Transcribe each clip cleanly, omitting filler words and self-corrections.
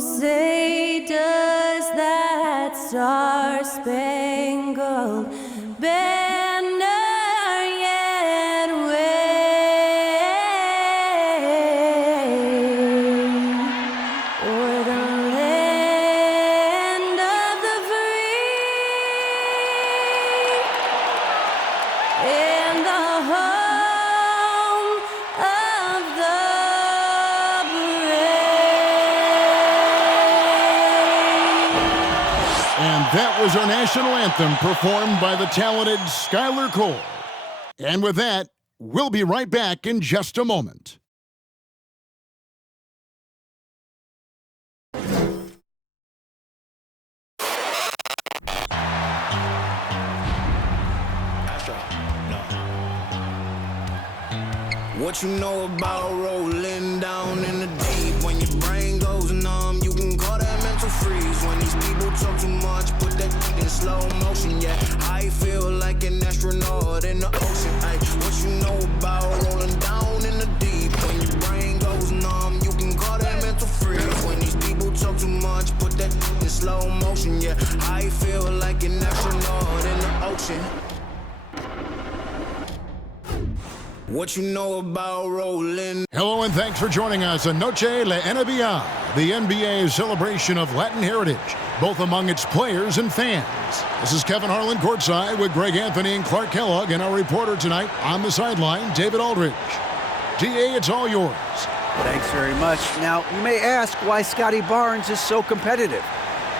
say does that star-spangled banner yet wave o'er the land of the free and the home of the That was our national anthem performed by the talented Skylar Cole. And with that, we'll be right back in just a moment. What you know about rolling down in the deep? When your brain goes numb, you can call that mental freeze. When these people talk too much, put that in slow motion, yeah. I feel like an astronaut in the ocean, ay. What you know about rolling down in the deep? When your brain goes numb, you can call that mental freeze. When these people talk too much, put that in slow motion, yeah. I feel like an astronaut in the ocean. What you know about rolling? Hello and thanks for joining us on Noche La NBA, the NBA's celebration of Latin heritage, both among its players and fans. This is Kevin Harlan courtside with Greg Anthony and Clark Kellogg, and our reporter tonight on the sideline, David Aldridge. DA, it's all yours. Thanks very much. Now, you may ask why Scotty Barnes is so competitive.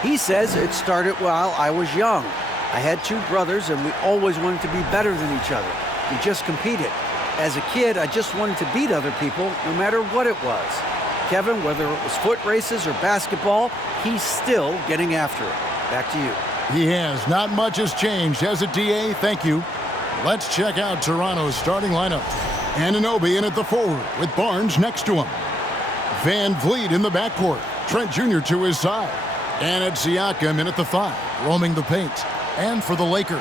He says it started while I was young. I had two brothers, and we always wanted to be better than each other. We just competed. As a kid, I just wanted to beat other people, no matter what it was. Kevin, whether it was foot races or basketball, he's still getting after it. Back to you. He has. Not much has changed, has it, DA? Thank you. Let's check out Toronto's starting lineup. Anunoby in at the forward with Barnes next to him. Van Vliet in the backcourt. Trent Jr. to his side. And it's Siakam in at the 5, roaming the paint. And for the Lakers,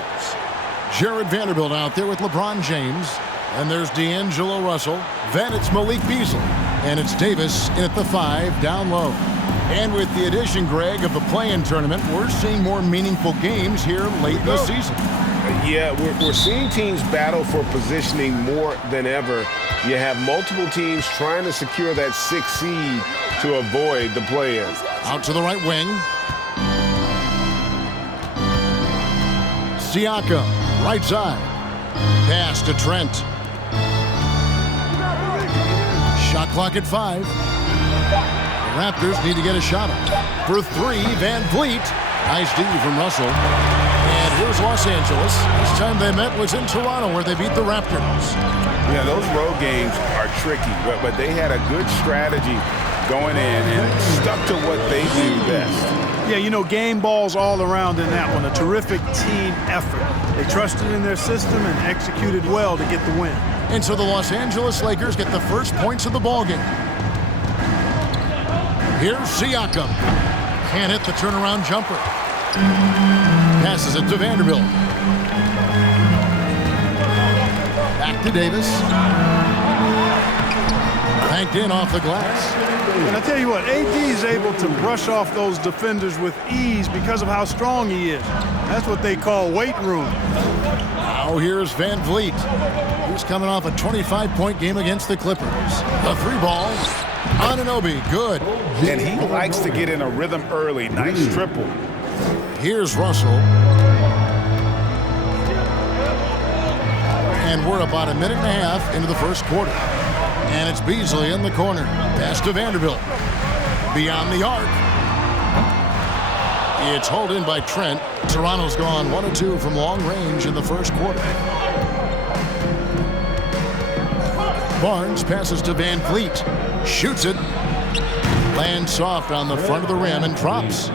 Jared Vanderbilt out there with LeBron James. And there's D'Angelo Russell. Then it's Malik Beasley. And it's Davis in at the 5 down low. And with the addition, Greg, of the play-in tournament, we're seeing more meaningful games here late in the season. Yeah, we're seeing teams battle for positioning more than ever. You have multiple teams trying to secure that 6th seed to avoid the play-in. Out to the right wing. Siakam, right side. Pass to Trent. Shot clock at 5. The Raptors need to get a shot up. For 3, Van Vliet. Nice D from Russell. And here's Los Angeles. This time they met was in Toronto, where they beat the Raptors. Yeah, those road games are tricky, but they had a good strategy going in and stuck to what they do best. Yeah, you know, game balls all around in that one. A terrific team effort. They trusted in their system and executed well to get the win. And so the Los Angeles Lakers get the first points of the ballgame. Here's Siakam. Can't hit the turnaround jumper. Passes it to Vanderbilt. Back to Davis. Banked in off the glass. And I tell you what, AD is able to brush off those defenders with ease because of how strong he is. That's what they call weight room. Now here's Van Vliet. He's coming off a 25-point game against the Clippers. A 3-ball. Anunoby, good. And he likes to get in a rhythm early. Nice triple. Here's Russell. And we're about a minute and a half into the first quarter. And it's Beasley in the corner. Pass to Vanderbilt. Beyond the arc. It's hauled in by Trent. Toronto's gone 1 of 2 from long range in the first quarter. Barnes passes to Van Vliet. Shoots it. Lands soft on the front of the rim and drops.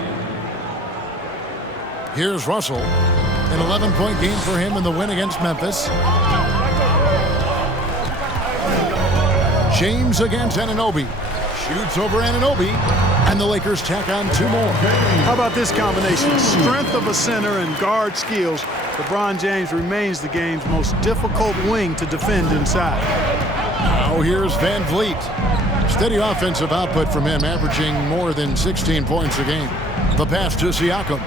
Here's Russell. An 11-point game for him in the win against Memphis. James against Anunoby. Shoots over Anunoby. And the Lakers tack on 2 more. How about this combination? Strength of a center and guard skills. LeBron James remains the game's most difficult wing to defend inside. Now here's Van Vliet. Steady offensive output from him, averaging more than 16 points a game. The pass to Siakam.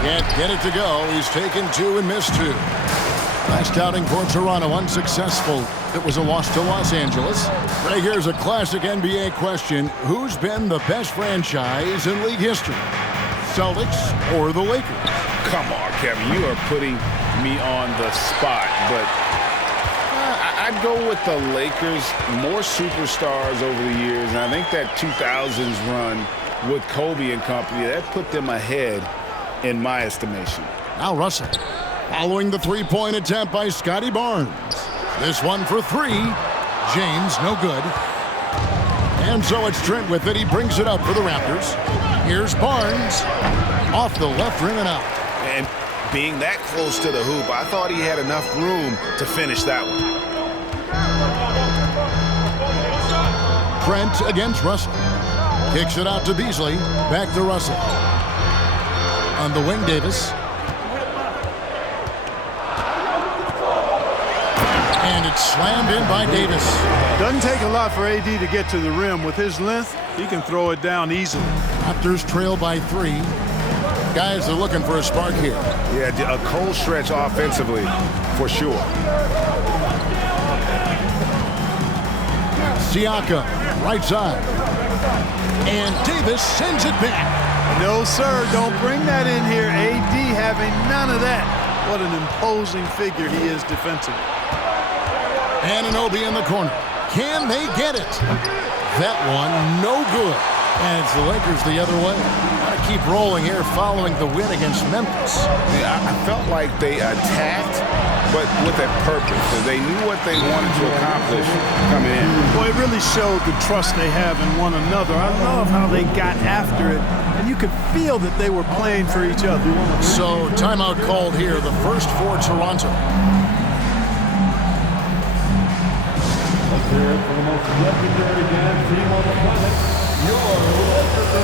Can't get it to go. He's taken 2 and missed 2. Last outing for Toronto, unsuccessful. It was a loss to Los Angeles. Right here's a classic NBA question. Who's been the best franchise in league history? Celtics or the Lakers? Come on, Kevin. You are putting me on the spot, but I'd go with the Lakers. More superstars over the years, and I think that 2000s run with Kobe and company, that put them ahead in my estimation. Now Russell, following the three-point attempt by Scotty Barnes. This one for 3. James, no good. And so it's Trent with it. He brings it up for the Raptors. Here's Barnes. Off the left rim and out. And being that close to the hoop, I thought he had enough room to finish that one. Trent against Russell. Kicks it out to Beasley. Back to Russell. On the wing, Davis. And it's slammed in by Davis. Doesn't take a lot for AD to get to the rim. With his length, he can throw it down easily. Raptors trail by 3. Guys are looking for a spark here. Yeah, a cold stretch offensively, for sure. Siakam, right side. And Davis sends it back. No, sir, don't bring that in here. AD having none of that. What an imposing figure he is defensively. Anunoby in the corner. Can they get it? That one, no good. And it's the Lakers the other way. Got to keep rolling here following the win against Memphis. Yeah, I felt like they attacked, but with a purpose. They knew what they wanted to accomplish coming in. Boy, it really showed the trust they have in one another. I love how they got after it, and you could feel that they were playing for each other. So, timeout called here, the first for Toronto. Let's hear it for the most legendary dance team on the planet, your Lakers.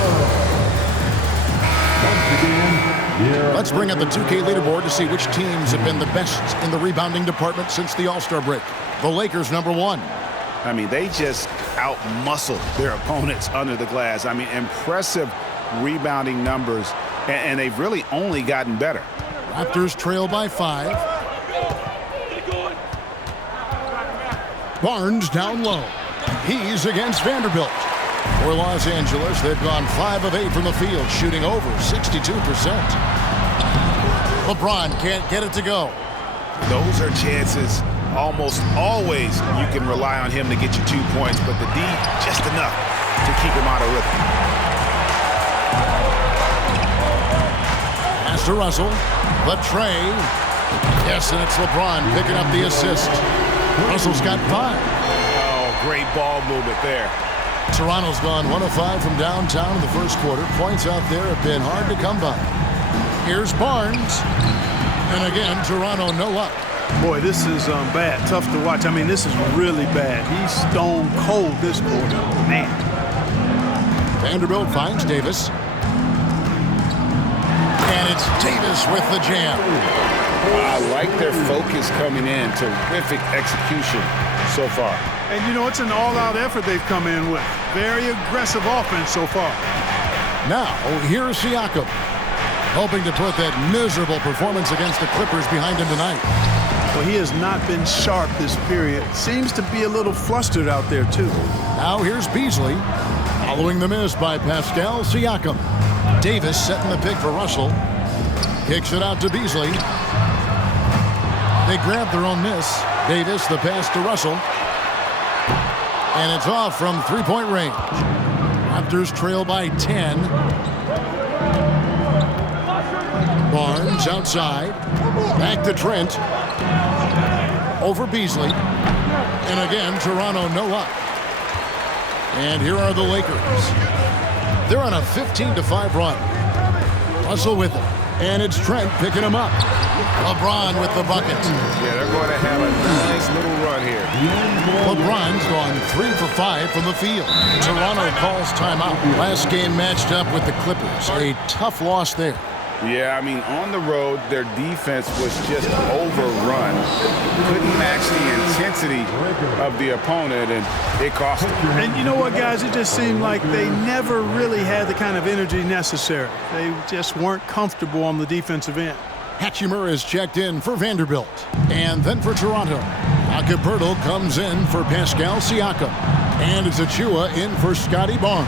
Once again, Let's bring up the 2K leaderboard to see which teams have been the best in the rebounding department since the All-Star break. The Lakers, number 1. I mean, they just out-muscled their opponents under the glass. I mean, impressive rebounding numbers, and they've really only gotten better. Raptors trail by 5. Barnes down low. He's against Vanderbilt. For Los Angeles, they've gone 5 of 8 from the field, shooting over 62%. LeBron can't get it to go. Those are chances. Almost always you can rely on him to get you 2 points, but the D, just enough to keep him out of rhythm. Pass to Russell. The tray. Yes, and it's LeBron picking up the assist. Russell's got 5. Oh, great ball movement there. Toronto's gone 1 of 5 from downtown in the first quarter. Points out there have been hard to come by. Here's Barnes. And again, Toronto no luck. Boy, this is bad. Tough to watch. I mean, this is really bad. He's stone cold this quarter. Man. Vanderbilt finds Davis. And it's Davis with the jam. I like their focus coming in. Terrific execution so far. And, you know, it's an all-out effort they've come in with. Very aggressive offense so far. Now, here's Siakam, hoping to put that miserable performance against the Clippers behind him tonight. Well, he has not been sharp this period. Seems to be a little flustered out there, too. Now here's Beasley, following the miss by Pascal Siakam. Davis setting the pick for Russell. Kicks it out to Beasley. They grab their own miss. Davis, the pass to Russell. And it's off from three-point range. Raptors trail by 10. Barnes outside. Back to Trent. Over Beasley. And again, Toronto no luck. And here are the Lakers. They're on a 15-5 run. Russell with it. And it's Trent picking him up. LeBron with the bucket. Yeah, they're going to have a nice little run here. LeBron's gone 3 for 5 from the field. Toronto calls timeout. Last game matched up with the Clippers. A tough loss there. Yeah, I mean, on the road, their defense was just overrun. Couldn't match the intensity of the opponent, and it cost them. And you know what, guys? It just seemed like they never really had the kind of energy necessary. They just weren't comfortable on the defensive end. Hachimura is checked in for Vanderbilt. And then for Toronto, Acapurdo comes in for Pascal Siakam. And it's Achua in for Scotty Barnes.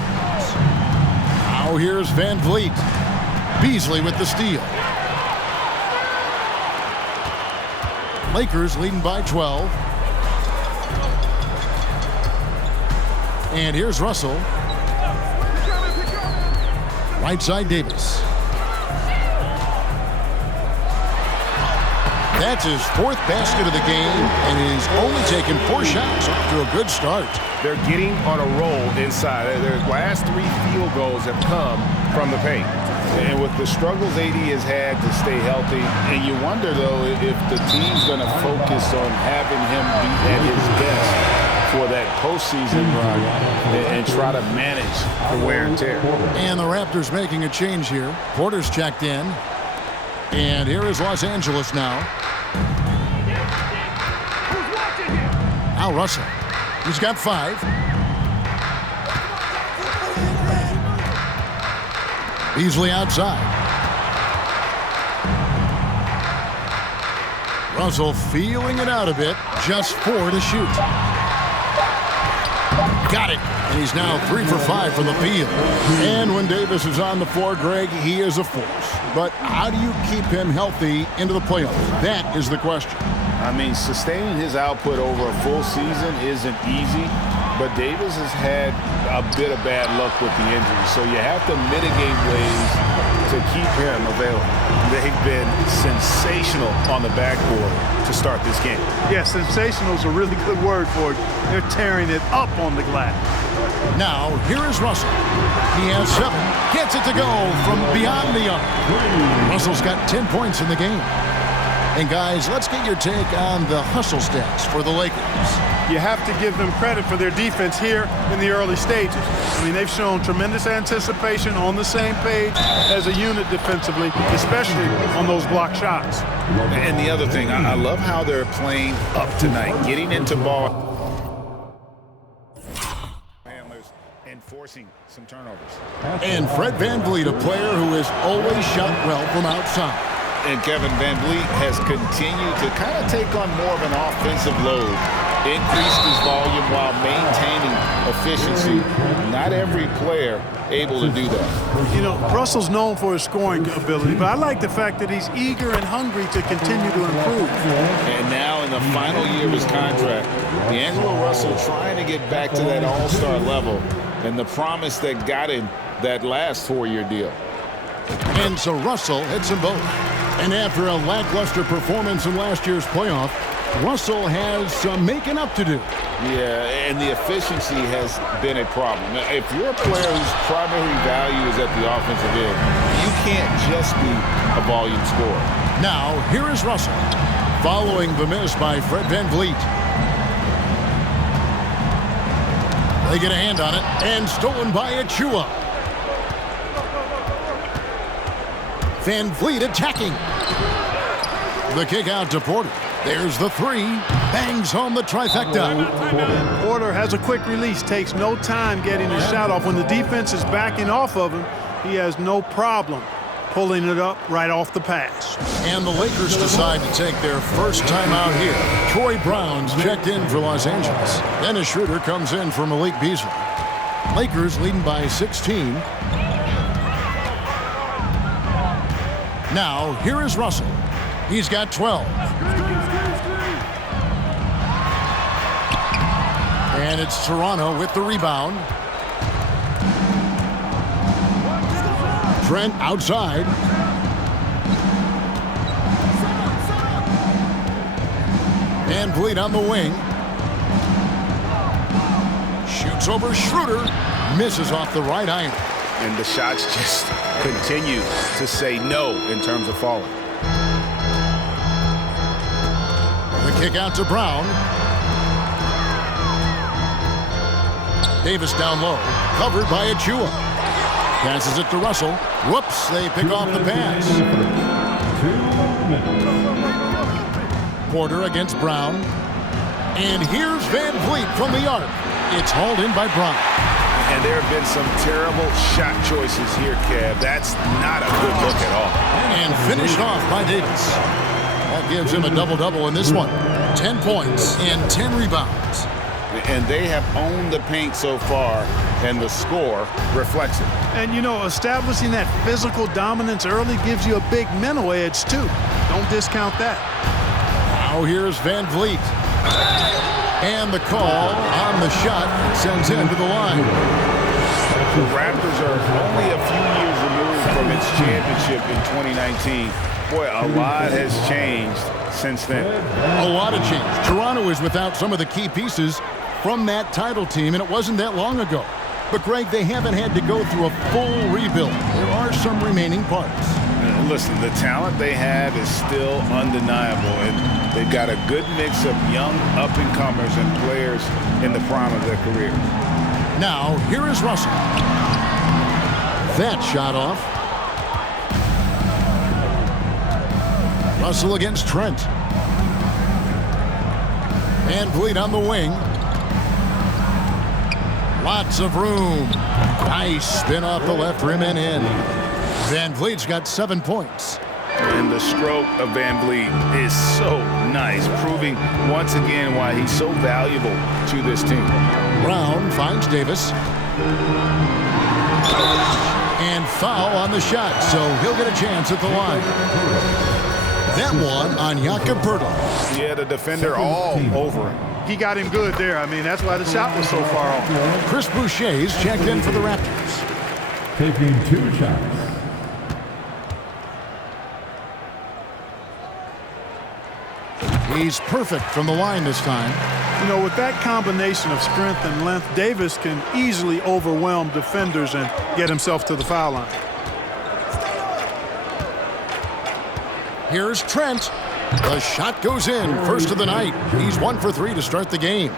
Now here's Van Vliet. Beasley with the steal. Lakers leading by 12. And here's Russell. Right side Davis. That's his 4th basket of the game, and he's only taken 4 shots. Off to a good start. They're getting on a roll inside. Their last 3 field goals have come from the paint. And with the struggles AD has had to stay healthy, and you wonder, though, if the team's going to focus on having him be at his best for that postseason run and try to manage the wear and tear. And the Raptors making a change here. Porter's checked in. And here is Los Angeles now. Al Russell. He's got 5. Beasley outside. Russell feeling it out a bit. Just 4 to shoot. Got it. And he's now 3 for 5 from the field. And when Davis is on the floor, Greg, he is a force. But how do you keep him healthy into the playoffs? That is the question. I mean, sustaining his output over a full season isn't easy, but Davis has had a bit of bad luck with the injury, so you have to mitigate ways to keep him available. They've been sensational on the backboard to start this game. Yeah, sensational is a really good word for it. They're tearing it up on the glass. Now, here is Russell. He has 7. Gets it to go from beyond the arc. Russell's got 10 points in the game. And guys, let's get your take on the hustle stats for the Lakers. You have to give them credit for their defense here in the early stages. I mean, they've shown tremendous anticipation, on the same page as a unit defensively, especially on those block shots. And the other thing, I love how they're playing up tonight, getting into ball handlers and forcing some turnovers. And Fred VanVleet, a player who has always shot well from outside. And Kevin VanVleet has continued to kind of take on more of an offensive load, increased his volume while maintaining efficiency. Not every player able to do that. You know, Russell's known for his scoring ability, but I like the fact that he's eager and hungry to continue to improve. And now in the final year of his contract, D'Angelo Russell trying to get back to that all-star level and the promise that got him that last 4-year deal. And so Russell hits them both. And after a lackluster performance in last year's playoff, Russell has some making up to do. Yeah, and the efficiency has been a problem. Now, if you're a player whose primary value is at the offensive end, you can't just be a volume scorer. Now, here is Russell, following the miss by Fred VanVleet. They get a hand on it, and stolen by Achua. VanVleet attacking. The kick out to Porter. There's the 3. Bangs home the trifecta. Porter has a quick release, takes no time getting his shot off. When the defense is backing off of him, he has no problem pulling it up right off the pass. And the Lakers decide to take their first time out here. Troy Brown's checked in for Los Angeles. Dennis Schroeder comes in for Malik Beasley. Lakers leading by 16. Now, here is Russell. He's got 12. And it's Toronto with the rebound. Trent outside. VanVleet on the wing. Shoots over Schroeder. Misses off the right iron. And the shots just continue to say no in terms of falling. The kick out to Brown. Davis down low, covered by Achua. Passes it to Russell. Whoops, they pick off the pass. 2 minutes. Porter against Brown. And here's Van Vliet from the arc. It's hauled in by Brown. And there have been some terrible shot choices here, Kev. That's not a good look at all. And finished off by Davis. That gives him a double-double in this one. 10 points and 10 rebounds. And they have owned the paint so far, and the score reflects it. And, you know, establishing that physical dominance early gives you a big mental edge, too. Don't discount that. Now here's Van Vliet. And the call on the shot sends him to the line. The Raptors are only a few years removed from its championship in 2019. Boy, a lot has changed since then. A lot of change. Toronto is without some of the key pieces from that title team, and it wasn't that long ago. But, Greg, they haven't had to go through a full rebuild. There are some remaining parts. Listen, the talent they have is still undeniable, and they've got a good mix of young up-and-comers and players in the prime of their career. Now, here is Russell. That shot off. Russell against Trent. Van Vliet on the wing. Lots of room. Nice spin off the left rim and in. Van Vliet's got 7 points. And the stroke of Van Vliet is so nice, proving once again why he's so valuable to this team. Brown finds Davis. And foul on the shot, so he'll get a chance at the line. That one on Jakob Poeltl. Yeah, the defender all over him. He got him good there. I mean, that's why the shot was so far off. Chris Boucher's checked in for the Raptors. Taking 2 shots. He's perfect from the line this time. You know, with that combination of strength and length, Davis can easily overwhelm defenders and get himself to the foul line. Here's Trent. The shot goes in. First of the night. He's 1 for 3 to start the game.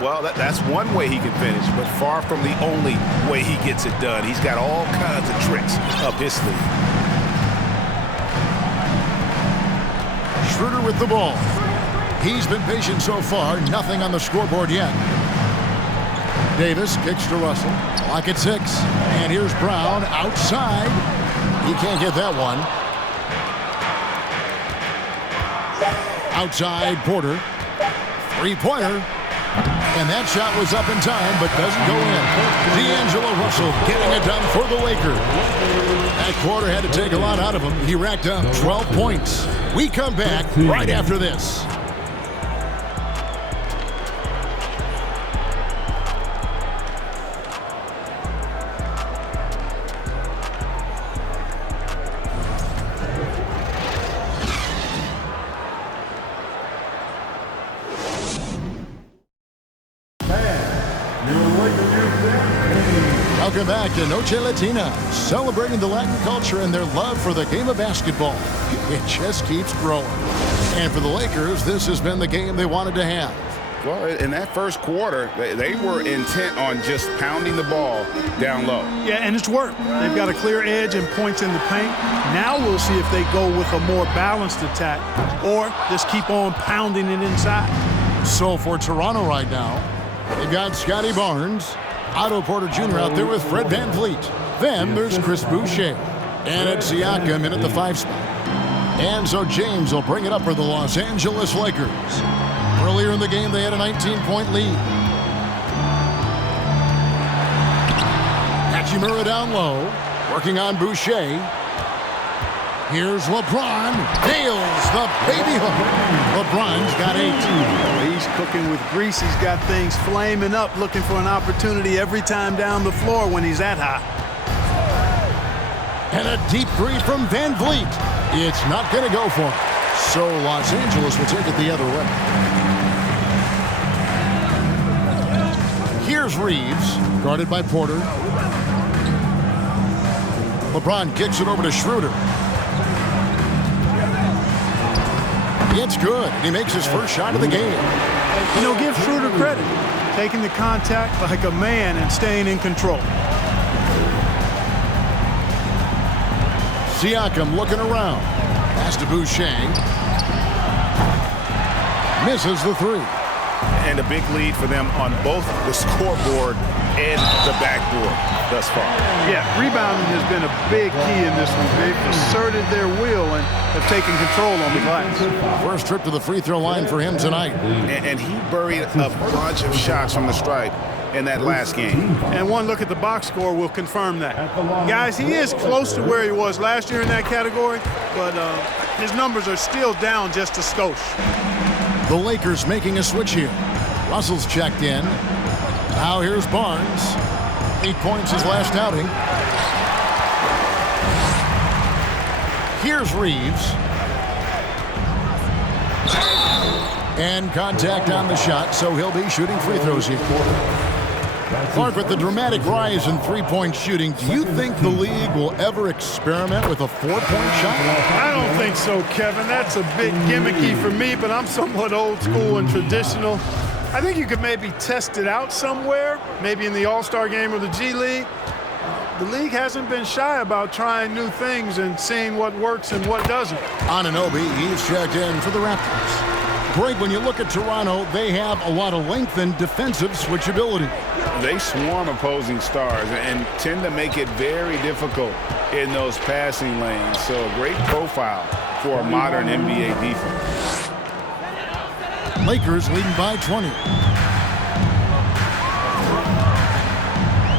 Well, that's one way he can finish, but far from the only way he gets it done. He's got all kinds of tricks up his sleeve. Schroeder with the ball. He's been patient so far. Nothing on the scoreboard yet. Davis kicks to Russell. Clock at 6. And here's Brown outside. He can't get that one. Outside Porter. Three-pointer. And that shot was up in time, but doesn't go in. D'Angelo Russell getting it done for the Lakers. That quarter had to take a lot out of him. He racked up 12 points. We come back right after this. Welcome back to Noche Latina, celebrating the Latin culture and their love for the game of basketball. It just keeps growing. And for the Lakers, this has been the game they wanted to have. Well, in that first quarter, they were intent on just pounding the ball down low. Yeah, and it's worked. They've got a clear edge and points in the paint. Now we'll see if they go with a more balanced attack or just keep on pounding it inside. So for Toronto right now, they've got Scotty Barnes, Otto Porter Jr. out there with Fred Van Vliet. Then there's Chris Boucher. And it's Siakam in at the 5 spot. And so James will bring it up for the Los Angeles Lakers. Earlier in the game, they had a 19-point lead. Hachimura down low, working on Boucher. Here's LeBron. Nails the baby hook. LeBron's got 8. He's cooking with grease. He's got things flaming up, looking for an opportunity every time down the floor when he's that high. And a deep three from Van Vliet. It's not going to go for him. So Los Angeles will take it the other way. Here's Reeves, guarded by Porter. LeBron kicks it over to Schroeder. It's good. He makes his first shot of the game. You know, give Schroeder credit. Taking the contact like a man and staying in control. Siakam looking around. Pass to Boucher. Misses the three. And a big lead for them on both the scoreboard and the backboard thus far. Yeah, rebounding has been a big key in this one. They've asserted their will and have taken control on the glass. First trip to the free throw line for him tonight. And he buried a bunch of shots from the stripe in that last game. And one look at the box score will confirm that. Guys, he is close to where he was last year in that category, but his numbers are still down just a skosh. The Lakers making a switch here. Russell's checked in. Now here's Barnes. 8 points his last outing. Here's Reeves. And contact on the shot, so he'll be shooting free throws here. Clark, with the dramatic rise in three-point shooting, do you think the league will ever experiment with a four-point shot? I don't think so, Kevin. That's a bit gimmicky for me, but I'm somewhat old school and traditional. I think you could maybe test it out somewhere, maybe in the All-Star game or the G League. The league hasn't been shy about trying new things and seeing what works and what doesn't. Anunoby, he's checked in for the Raptors. Greg, when you look at Toronto, they have a lot of length and defensive switchability. They swarm opposing stars and tend to make it very difficult in those passing lanes. So a great profile for a modern NBA defense. Lakers leading by 20.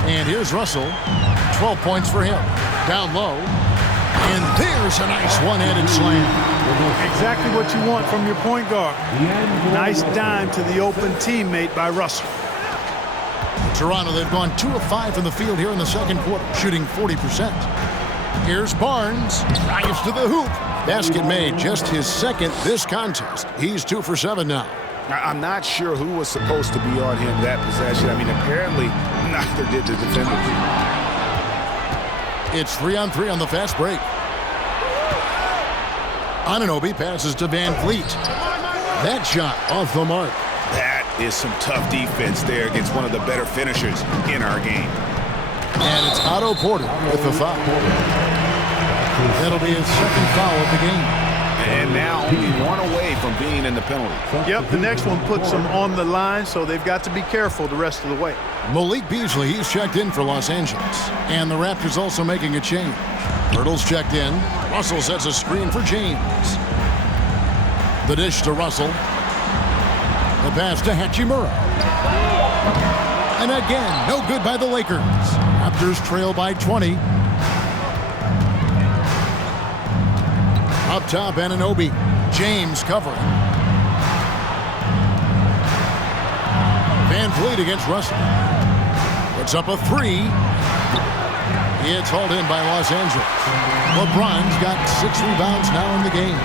And here's Russell. 12 points for him. Down low. And there's a nice one-handed slam. Exactly what you want from your point guard. Nice dime to the open teammate by Russell. Toronto, they've gone 2 of 5 from the field here in the second quarter, shooting 40%. Here's Barnes. Drives to the hoop. Basket made, just his second this contest. He's 2 for 7 now. I'm not sure who was supposed to be on him that possession. I mean, apparently neither did the defenders. It's 3-on-3 on the fast break. Anunoby passes to Van Vliet. That shot off the mark. That is some tough defense there against one of the better finishers in our game. And it's Otto Porter with the foul. That'll be his second foul of the game. And now only one away from being in the penalty. Yep, the next one puts them on the line, so they've got to be careful the rest of the way. Malik Beasley, he's checked in for Los Angeles. And the Raptors also making a change. Hurdle's checked in. Russell sets a screen for James. The dish to Russell. The pass to Hachimura. And again, no good by the Lakers. Raptors trail by 20. Up top, Anunoby. James covering. Van Vliet against Russell. Puts up a three. It's hauled in by Los Angeles. LeBron's got 6 rebounds now in the game.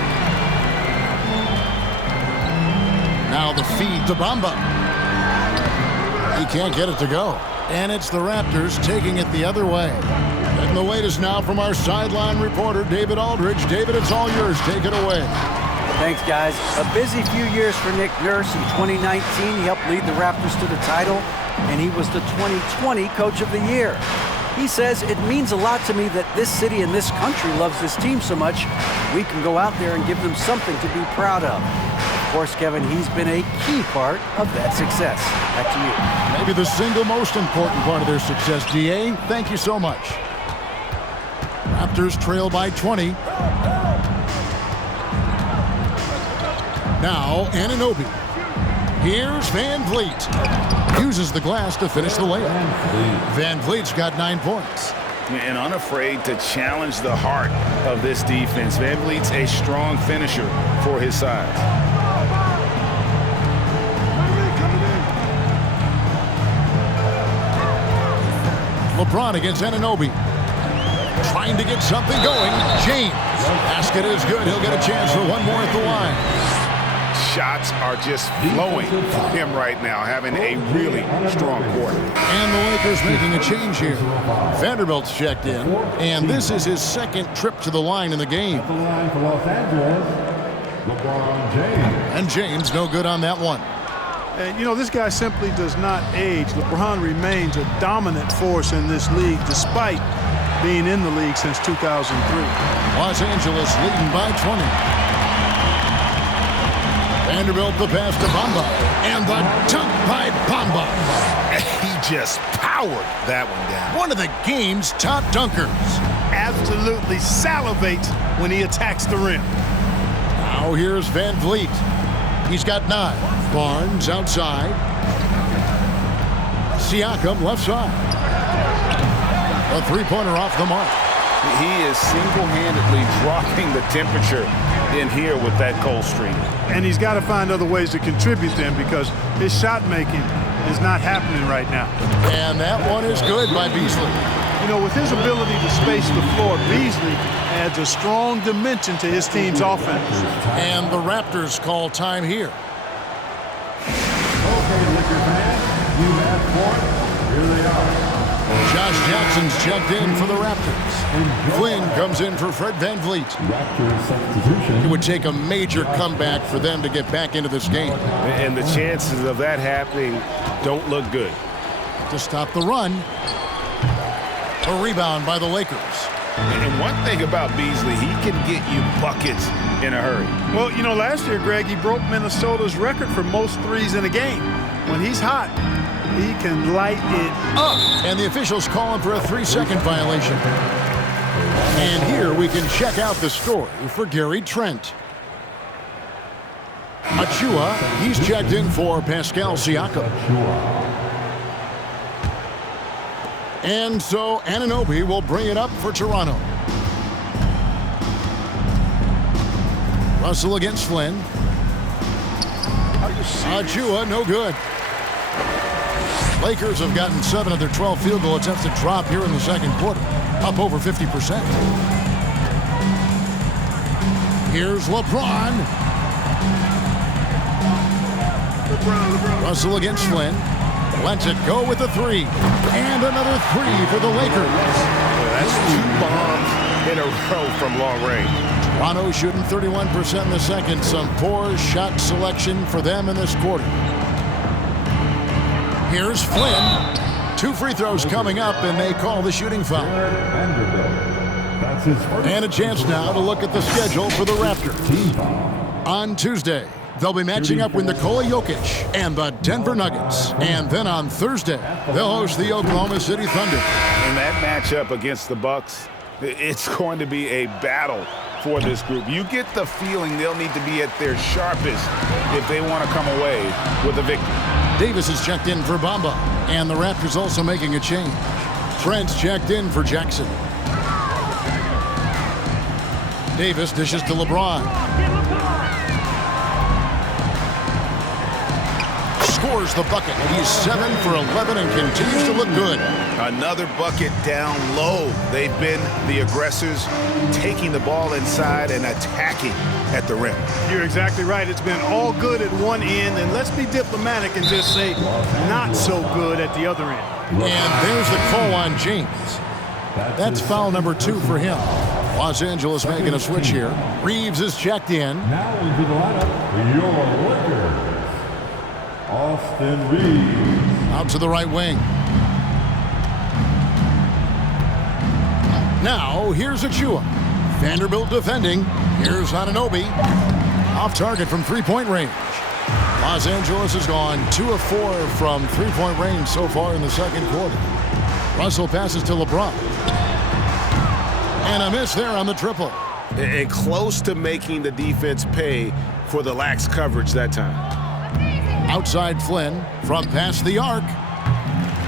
Now the feed to Bamba. He can't get it to go. And it's the Raptors taking it the other way. And the latest now from our sideline reporter, David Aldridge. David, it's all yours. Take it away. Thanks, guys. A busy few years for Nick Nurse. In 2019, he helped lead the Raptors to the title, and he was the 2020 Coach of the Year. He says, it means a lot to me that this city and this country loves this team so much. We can go out there and give them something to be proud of. Of course, Kevin, he's been a key part of that success. Back to you. Maybe the single most important part of their success, DA. Thank you so much. Raptors trail by 20. Now, Anunoby. Here's Van Vliet. Uses the glass to finish the layup. Van Vliet's got 9 points. And unafraid to challenge the heart of this defense. Van Vliet's a strong finisher for his size. LeBron against Anunoby. Trying to get something going. James. Basket is good. He'll get a chance for one more at the line. Shots are just flowing for him right now, having a really strong quarter. And the Lakers making a change here. Vanderbilt's checked in, and this is his second trip to the line in the game. At the line for Los Angeles, LeBron James. And James no good on that one. And, you know, this guy simply does not age. LeBron remains a dominant force in this league, despite being in the league since 2003. Los Angeles leading by 20. Vanderbilt the pass to Bamba. And the dunk by Bamba. He just powered that one down. One of the game's top dunkers. Absolutely salivates when he attacks the rim. Now here's Van Vliet. He's got 9. Barnes outside. Siakam left side. A three-pointer off the mark. He is single-handedly dropping the temperature in here with that cold streak. And he's got to find other ways to contribute then because his shot making is not happening right now. And that one is good by Beasley. You know, with his ability to space the floor, Beasley adds a strong dimension to his team's offense. And the Raptors call time here. Okay, Lakers fans, you have points. Here they are. Josh Jackson's checked in for the Raptors. Flynn comes in for Fred Van Vliet. Raptors substitution. It would take a major comeback for them to get back into this game. And the chances of that happening don't look good. To stop the run. A rebound by the Lakers. And one thing about Beasley, he can get you buckets in a hurry. Well, you know, last year, Greg, he broke Minnesota's record for most threes in a game. When he's hot, he can light it up. And the officials call him for a 3-second violation. And here we can check out the story for Gary Trent. Achua, he's checked in for Pascal Siakam. And so Anunoby will bring it up for Toronto. Russell against Flynn. Achua, no good. Lakers have gotten 7 of their 12 field goal attempts to drop here in the second quarter, up over 50%. Here's LeBron. Russell against Flynn. Lets it go with a 3. And another 3 for the Lakers. That's 2 bombs in a row from long range. Toronto shooting 31% in the second. Some poor shot selection for them in this quarter. Here's Flynn. 2 free throws coming up, and they call the shooting foul. That's his first. And a chance now to look at the schedule for the Raptors. On Tuesday, they'll be matching up with Nikola Jokic and the Denver Nuggets. And then on Thursday, they'll host the Oklahoma City Thunder. In that matchup against the Bucks, it's going to be a battle for this group. You get the feeling they'll need to be at their sharpest if they want to come away with a victory. Davis is checked in for Bamba, and the Raptors also making a change. Trent's checked in for Jackson. Davis dishes to LeBron. Scores the bucket. He's 7 for 11 and continues to look good. Another bucket down low. They've been the aggressors, taking the ball inside and attacking at the rim. You're exactly right. It's been all good at one end, and let's be diplomatic and just say not so good at the other end. And there's the call on James. That's foul number 2 for him. Los Angeles making a switch here. Reeves is checked in. Now into the lineup, your Lakers. Austin Reeves. Out to the right wing. Now, here's Achua. Vanderbilt defending. Here's Anunoby. Off target from three-point range. Los Angeles has gone 2 of 4 from three-point range so far in the second quarter. Russell passes to LeBron. And a miss there on the triple. And close to making the defense pay for the lax coverage that time. Outside Flynn from past the arc.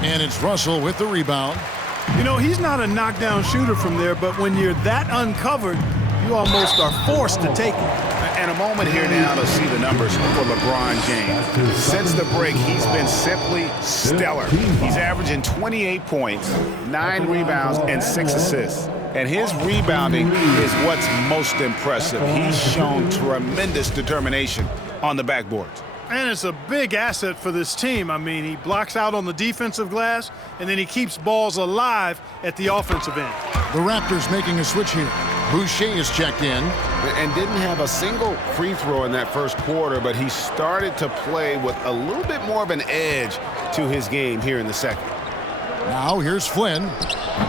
And it's Russell with the rebound. You know, he's not a knockdown shooter from there, but when you're that uncovered, you almost are forced to take it. And a moment here now to see the numbers for LeBron James. Since the break, he's been simply stellar. He's averaging 28 points, 9 rebounds, and 6 assists. And his rebounding is what's most impressive. He's shown tremendous determination on the backboard. And it's a big asset for this team. I mean, he blocks out on the defensive glass, and then he keeps balls alive at the offensive end. The Raptors making a switch here. Boucher is checked in. And didn't have a single free throw in that first quarter, but he started to play with a little bit more of an edge to his game here in the second. Now here's Flynn.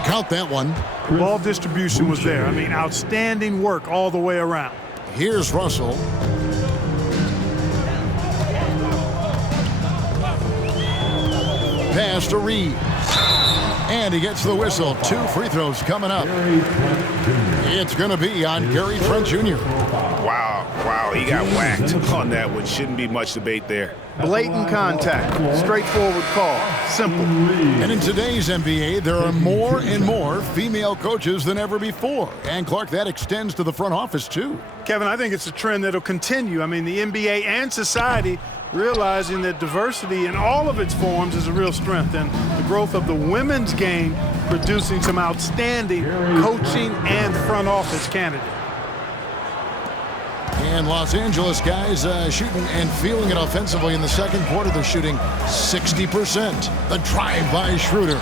Count that one. Ball distribution was there. I mean, outstanding work all the way around. Here's Russell. Pass to Reeves. And he gets the whistle. 2 free throws coming up. It's going to be on Gary Trent Jr. Wow, he got whacked on that one. Shouldn't be much debate there. Blatant contact. Straightforward call. Simple. And in today's NBA, there are more and more female coaches than ever before. And, Clark, that extends to the front office, too. Kevin, I think it's a trend that'll continue. I mean, the NBA and society realizing that diversity in all of its forms is a real strength, and the growth of the women's game producing some outstanding coaching and front office candidates. And Los Angeles guys shooting and feeling it offensively in the second quarter. They're shooting 60%. The drive by Schroeder.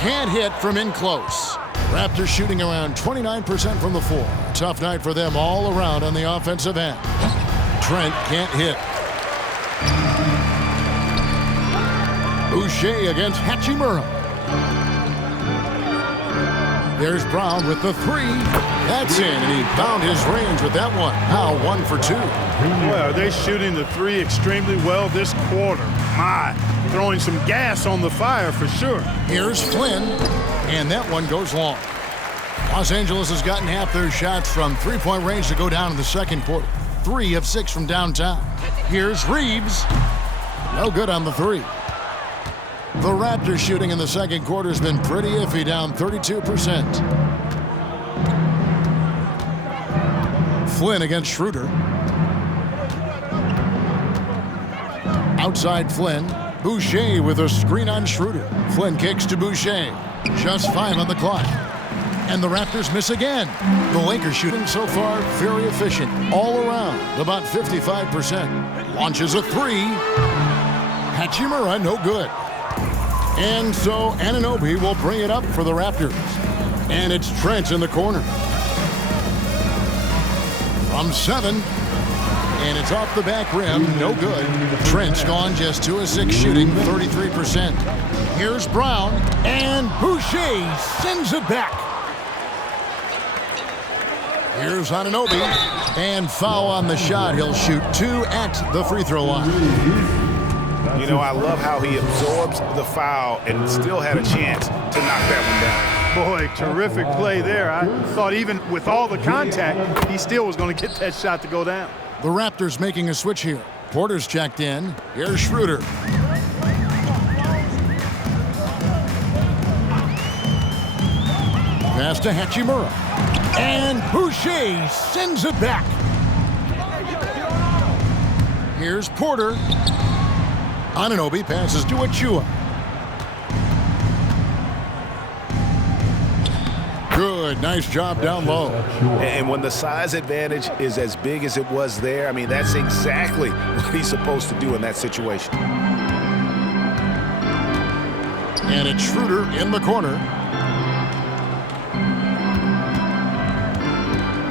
Can't hit from in close. Raptors shooting around 29% from the floor. Tough night for them all around on the offensive end. Trent can't hit. Boucher against Hachimura. There's Brown with the 3. That's in, and he found his range with that one. Now 1 for 2. Boy, are they shooting the 3 extremely well this quarter. My, throwing some gas on the fire for sure. Here's Flynn, and that one goes long. Los Angeles has gotten half their shots from three-point range to go down in the second quarter. 3 of 6 from downtown. Here's Reeves. No good on the 3. The Raptors shooting in the second quarter has been pretty iffy, down 32%. Flynn against Schroeder. Outside Flynn. Boucher with a screen on Schroeder. Flynn kicks to Boucher. Just 5 on the clock. And the Raptors miss again. The Lakers shooting so far very efficient. All around, about 55%. Launches a 3. Hachimura, no good. And so Anunoby will bring it up for the Raptors. And it's Trent in the corner. From 7. And it's off the back rim. No good. Trent's gone just 2 of 6 shooting, 33%. Here's Brown. And Boucher sends it back. Here's Anunoby. And foul on the shot. He'll shoot 2 at the free throw line. You know, I love how he absorbs the foul and still had a chance to knock that one down. Boy, terrific play there. I thought even with all the contact, he still was going to get that shot to go down. The Raptors making a switch here. Porter's checked in. Here's Schroeder. Pass to Hachimura. And Boucher sends it back. Here's Porter. Anunoby passes to Achua. Good, nice job down low. And when the size advantage is as big as it was there, I mean, that's exactly what he's supposed to do in that situation. And it's Schroeder in the corner.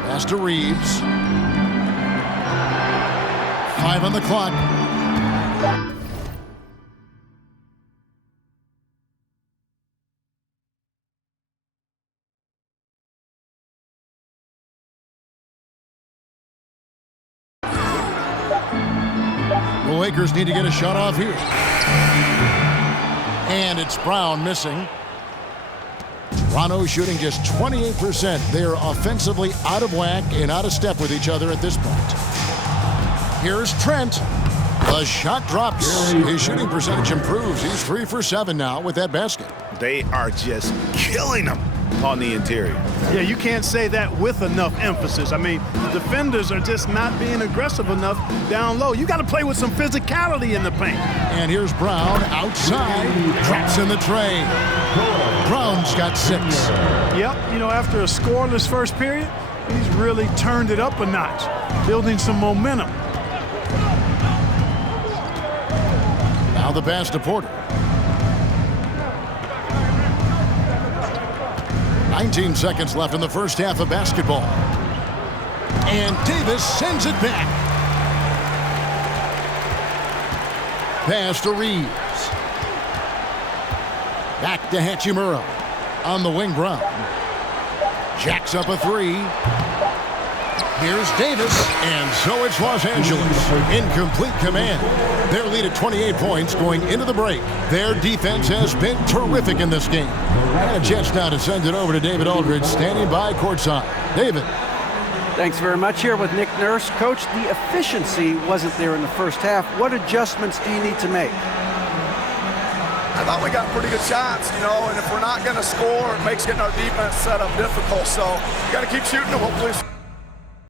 Pass to Reeves. 5 on the clock. The Lakers need to get a shot off here. And it's Brown missing. Toronto shooting just 28%. They're offensively out of whack and out of step with each other at this point. Here's Trent. The shot drops. His shooting percentage improves. He's 3 for 7 now with that basket. They are just killing them on the interior. Yeah, you can't say that with enough emphasis. I mean, the defenders are just not being aggressive enough down low. You got to play with some physicality in the paint. And here's Brown outside. Drops in the tray. Brown's got 6. Yep, you know, after a scoreless first period, he's really turned it up a notch, building some momentum. Now the pass to Porter. 19 seconds left in the first half of basketball. And Davis sends it back. Pass to Reeves. Back to Hachimura. On the wing, Brown. Jacks up a three. Here's Davis, and so it's Los Angeles in complete command. Their lead at 28 points going into the break. Their defense has been terrific in this game. And a chance now to send it over to David Aldridge, standing by courtside. David. Thanks very much. Here with Nick Nurse. Coach, the efficiency wasn't there in the first half. What adjustments do you need to make? I thought we got pretty good shots, and if we're not going to score, it makes getting our defense set up difficult. So, got to keep shooting and hopefully